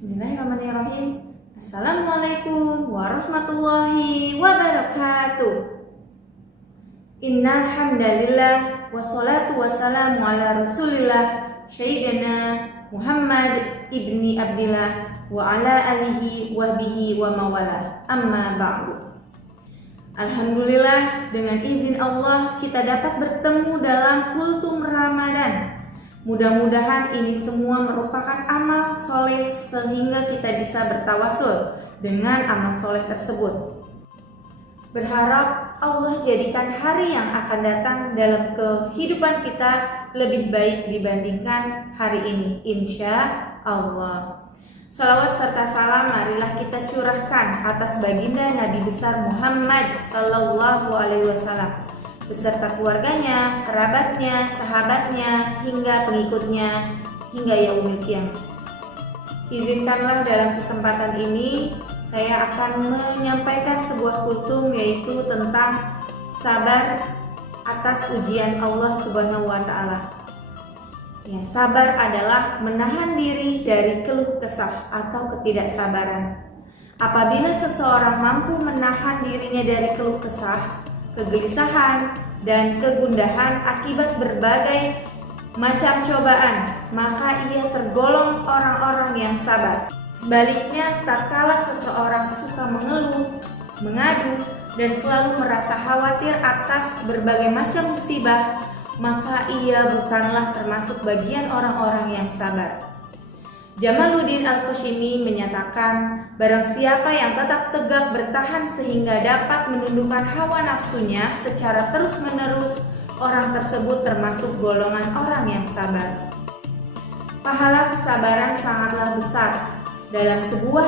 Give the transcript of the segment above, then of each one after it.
Bismillahirrahmanirrahim. Assalamualaikum warahmatullahi wabarakatuh. Innal hamdalillah wassalatu wassalamu ala Rasulillah Sayyidina Muhammad ibni Abdillah wa ala alihi wa bihi wa mawala. Amma ba'du. Alhamdulillah, dengan izin Allah kita dapat bertemu dalam kultum Ramadan. Mudah-mudahan ini semua merupakan amal soleh sehingga kita bisa bertawasul dengan amal soleh tersebut. Berharap Allah jadikan hari yang akan datang dalam kehidupan kita lebih baik dibandingkan hari ini, insya Allah. Salawat serta salam marilah kita curahkan atas baginda Nabi besar Muhammad Sallallahu Alaihi Wasallam beserta keluarganya, kerabatnya, sahabatnya, hingga pengikutnya, hingga yaumil qiyamah. Izinkanlah dalam kesempatan ini saya akan menyampaikan sebuah kultum, yaitu tentang sabar atas ujian Allah Subhanahu wa Ta'ala. Ya, sabar adalah menahan diri dari keluh kesah atau ketidaksabaran. Apabila seseorang mampu menahan dirinya dari keluh kesah, kegelisahan, dan kegundahan akibat berbagai macam cobaan, maka ia tergolong orang-orang yang sabar. Sebaliknya, tak kalah seseorang suka mengeluh, mengadu, dan selalu merasa khawatir atas berbagai macam musibah, maka ia bukanlah termasuk bagian orang-orang yang sabar. Jamaluddin Al-Qashimi menyatakan, barang siapa yang tetap tegak bertahan sehingga dapat menundukkan hawa nafsunya secara terus-menerus, orang tersebut termasuk golongan orang yang sabar. Pahala kesabaran sangatlah besar. Dalam sebuah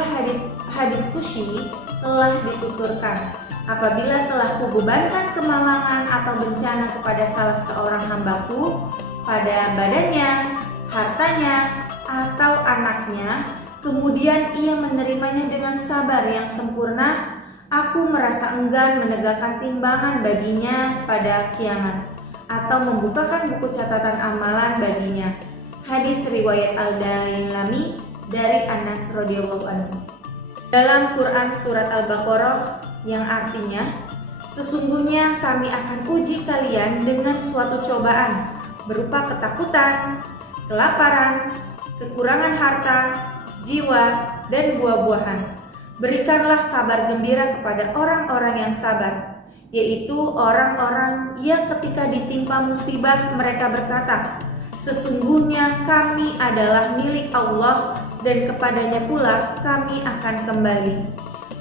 hadis qudsi telah dituturkan, apabila telah kubebankan kemalangan atau bencana kepada salah seorang hambaku pada badannya, hartanya, atau anaknya, kemudian ia menerimanya dengan sabar yang sempurna, aku merasa enggan menegakkan timbangan baginya pada kiamat atau membukakan buku catatan amalan baginya. Hadis riwayat Al-Dailami dari Anas radhiyallahu anhu. Dalam Quran surat Al-Baqarah yang artinya, sesungguhnya kami akan uji kalian dengan suatu cobaan berupa ketakutan, kelaparan, kekurangan harta, jiwa, dan buah-buahan. Berikanlah kabar gembira kepada orang-orang yang sabar, yaitu orang-orang yang ketika ditimpa musibah mereka berkata, sesungguhnya kami adalah milik Allah dan kepadanya pula kami akan kembali.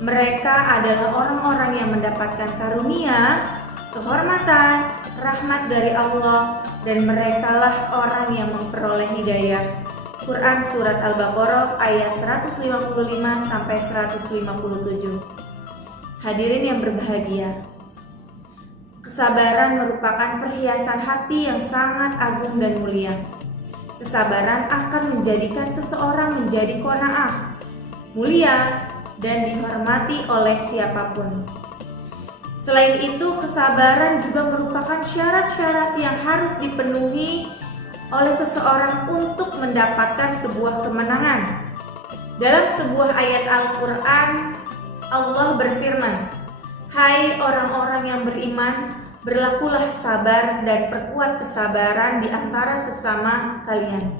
Mereka adalah orang-orang yang mendapatkan karunia, kehormatan, rahmat dari Allah, dan merekalah orang yang memperoleh hidayah. Quran Surat Al-Baqarah ayat 155 sampai 157. Hadirin yang berbahagia, kesabaran merupakan perhiasan hati yang sangat agung dan mulia. Kesabaran akan menjadikan seseorang menjadi qanaah, mulia, dan dihormati oleh siapapun. Selain itu, kesabaran juga merupakan syarat-syarat yang harus dipenuhi oleh seseorang untuk mendapatkan sebuah kemenangan. Dalam sebuah ayat Al-Quran, Allah berfirman, hai orang-orang yang beriman, berlakulah sabar dan perkuat kesabaran di antara sesama kalian.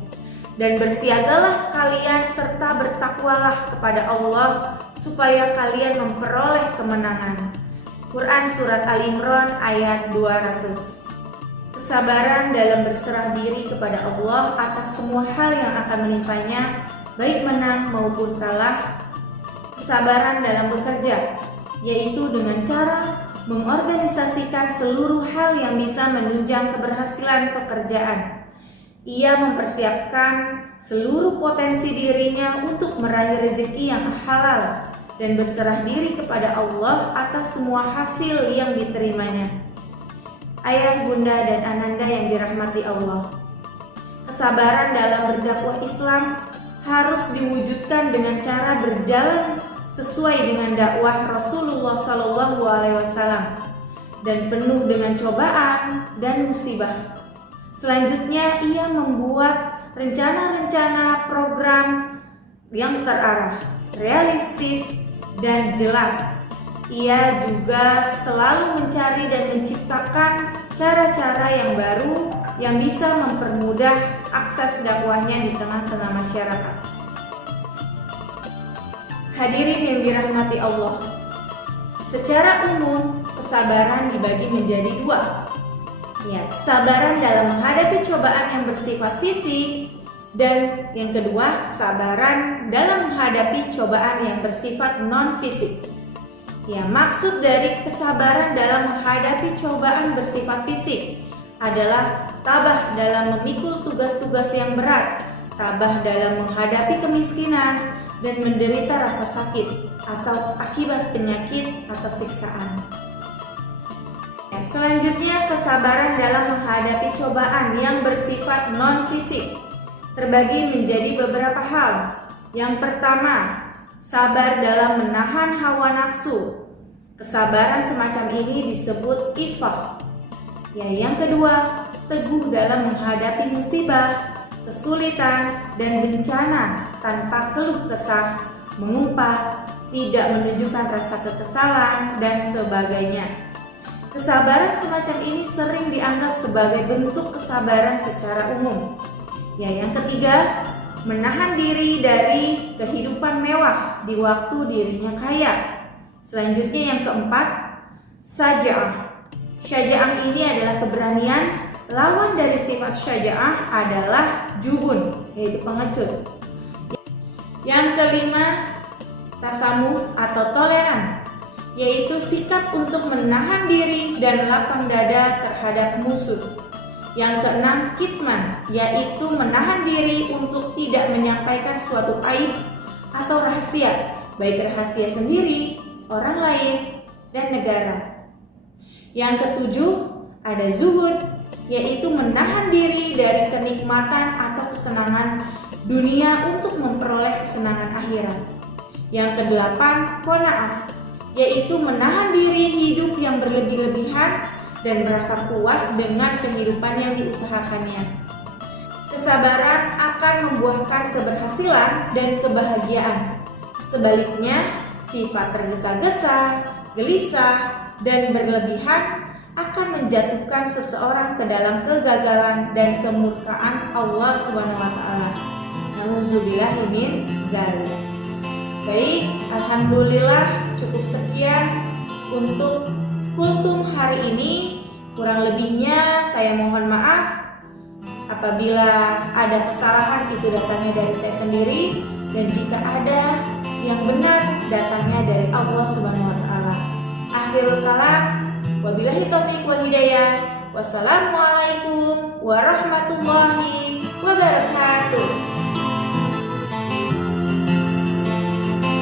Dan bersiagalah kalian serta bertakwalah kepada Allah supaya kalian memperoleh kemenangan. Quran Surat Al-Imran ayat 200. Kesabaran dalam berserah diri kepada Allah atas semua hal yang akan menimpanya, baik menang maupun kalah. Kesabaran dalam bekerja, yaitu dengan cara mengorganisasikan seluruh hal yang bisa menunjang keberhasilan pekerjaan. Ia mempersiapkan seluruh potensi dirinya untuk meraih rezeki yang halal dan berserah diri kepada Allah atas semua hasil yang diterimanya. Ayah, bunda, dan ananda yang dirahmati Allah, kesabaran dalam berdakwah Islam harus diwujudkan dengan cara berjalan sesuai dengan dakwah Rasulullah SAW dan penuh dengan cobaan dan musibah. Selanjutnya, ia membuat rencana-rencana program yang terarah, realistis, dan jelas. Ia juga selalu mencari dan menciptakan cara-cara yang baru yang bisa mempermudah akses dakwahnya di tengah-tengah masyarakat. Hadirin yang dirahmati Allah, secara umum kesabaran dibagi menjadi dua. Kesabaran dalam menghadapi cobaan yang bersifat fisik, dan yang kedua, kesabaran dalam menghadapi cobaan yang bersifat non-fisik. Maksud dari kesabaran dalam menghadapi cobaan bersifat fisik adalah tabah dalam memikul tugas-tugas yang berat, tabah dalam menghadapi kemiskinan, dan menderita rasa sakit atau akibat penyakit atau siksaan. Selanjutnya, kesabaran dalam menghadapi cobaan yang bersifat non-fisik terbagi menjadi beberapa hal. Yang pertama, sabar dalam menahan hawa nafsu. Kesabaran semacam ini disebut ifah. Yang kedua, teguh dalam menghadapi musibah, kesulitan, dan bencana tanpa keluh kesah, mengumpat, tidak menunjukkan rasa kekesalan, dan sebagainya. Kesabaran semacam ini sering dianggap sebagai bentuk kesabaran secara umum. Yang ketiga, menahan diri dari kehidupan mewah di waktu dirinya kaya. Selanjutnya yang keempat, syaja'ah. Syaja'ah ini adalah keberanian. Lawan dari sifat syaja'ah adalah jubun, yaitu pengecut. Yang kelima, tasamuh atau toleran, yaitu sikap untuk menahan diri dan lapang dada terhadap musuh. Yang keenam, kitman, yaitu menahan diri untuk tidak menyampaikan suatu aib atau rahasia, baik rahasia sendiri, orang lain, dan negara. Yang ketujuh, ada zuhud, yaitu menahan diri dari kenikmatan atau kesenangan dunia untuk memperoleh kesenangan akhirat. Yang kedelapan, qanaah, yaitu menahan diri hidup yang berlebih-lebihan dan merasa puas dengan kehidupan yang diusahakannya. Kesabaran akan membuahkan keberhasilan dan kebahagiaan. Sebaliknya, sifat tergesa-gesa, gelisah, dan berlebihan akan menjatuhkan seseorang ke dalam kegagalan dan kemurkaan Allah SWT. Nauzubillahi min dzalik. Baik, alhamdulillah cukup sekian untuk kultum hari ini. Kurang lebihnya saya mohon maaf. Apabila ada kesalahan itu datangnya dari saya sendiri, dan jika ada yang benar datangnya dari Allah Subhanahu wa taala. Akhirul kalam, wabillahi taufiq wal hidayah. Wassalamualaikum warahmatullahi wabarakatuh.